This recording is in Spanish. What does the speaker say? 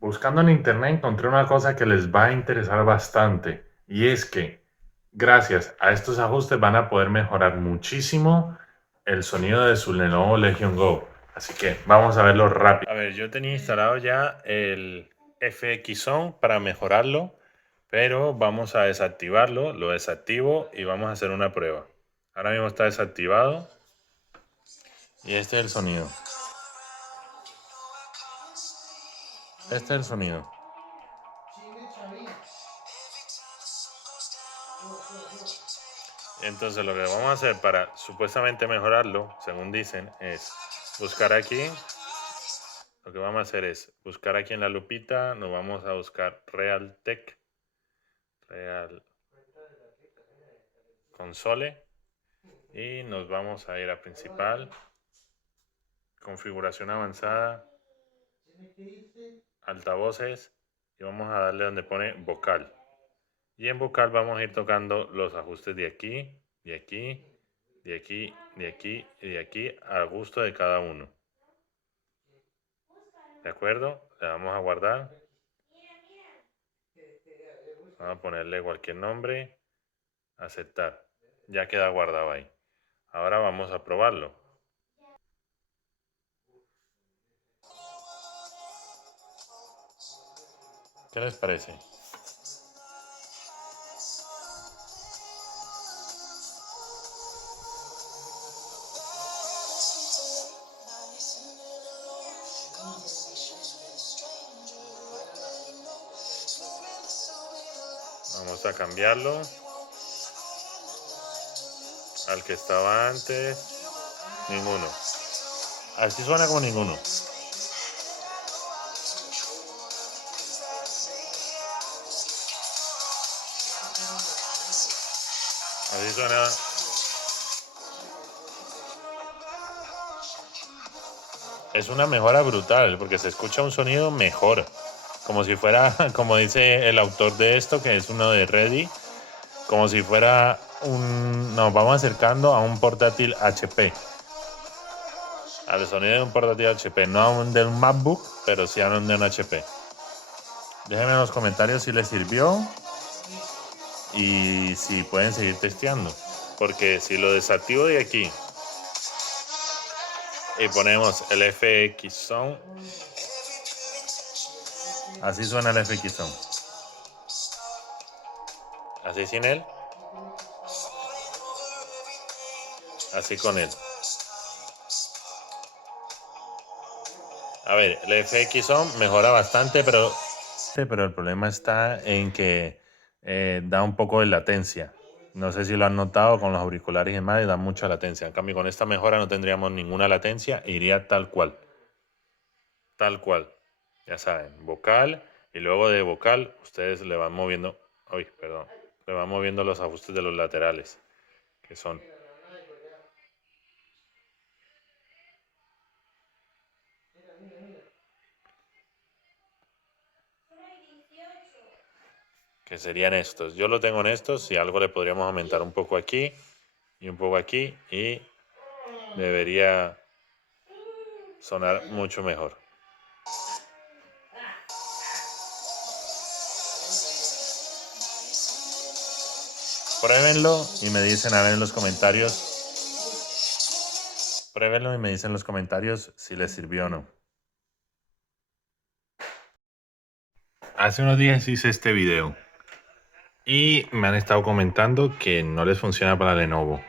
Buscando en internet encontré una cosa que les va a interesar bastante y es que gracias a estos ajustes van a poder mejorar muchísimo el sonido de su Lenovo Legion Go. Así que vamos a verlo rápido. A ver, yo tenía instalado ya el FX Zone para mejorarlo, pero vamos a desactivarlo. Lo desactivo y vamos a hacer una prueba. Ahora mismo está desactivado y este es el sonido. Este es el sonido. Entonces lo que vamos a hacer para supuestamente mejorarlo, según dicen, es buscar aquí. Lo que vamos a hacer es buscar aquí en la lupita, nos vamos a buscar Realtek, Real Console y nos vamos a ir a principal, configuración avanzada, altavoces y vamos a darle donde pone vocal. Y en vocal vamos a ir tocando los ajustes de aquí, de aquí, de aquí, de aquí y de aquí a gusto de cada uno. ¿De acuerdo? Le damos a guardar. Vamos a ponerle cualquier nombre. Aceptar. Ya queda guardado ahí. Ahora vamos a probarlo. ¿Qué les parece? Vamos a cambiarlo al que estaba antes. Ninguno. Así suena como ninguno. Así suena. Es una mejora brutal porque se escucha un sonido mejor. Como si fuera, como dice el autor de esto, que es uno de Ready, como si fuera un... Nos vamos acercando a un portátil HP. Al sonido de un portátil HP, no a un de un MacBook, pero sí a un de un HP. Déjenme en los comentarios si les sirvió y si pueden seguir testeando. Porque si lo desactivo de aquí y ponemos el FX Zone, así suena el FX Zone. Así sin él, así con él. A ver, el FX Zone mejora bastante, pero el problema está en que da un poco de latencia. No sé si lo han notado con los auriculares y demás, da mucha latencia. En cambio, con esta mejora no tendríamos ninguna latencia, iría tal cual. Tal cual. Ya saben, vocal y luego de vocal ustedes le van moviendo, uy, perdón, le van moviendo los ajustes de los laterales, que son que serían estos. Yo lo tengo en estos, si algo le podríamos aumentar un poco aquí y un poco aquí y debería sonar mucho mejor. Pruébenlo y me dicen a ver en los comentarios. Pruébenlo y me dicen en los comentarios si les sirvió o no. Hace unos días hice este video y me han estado comentando que no les funciona para Lenovo.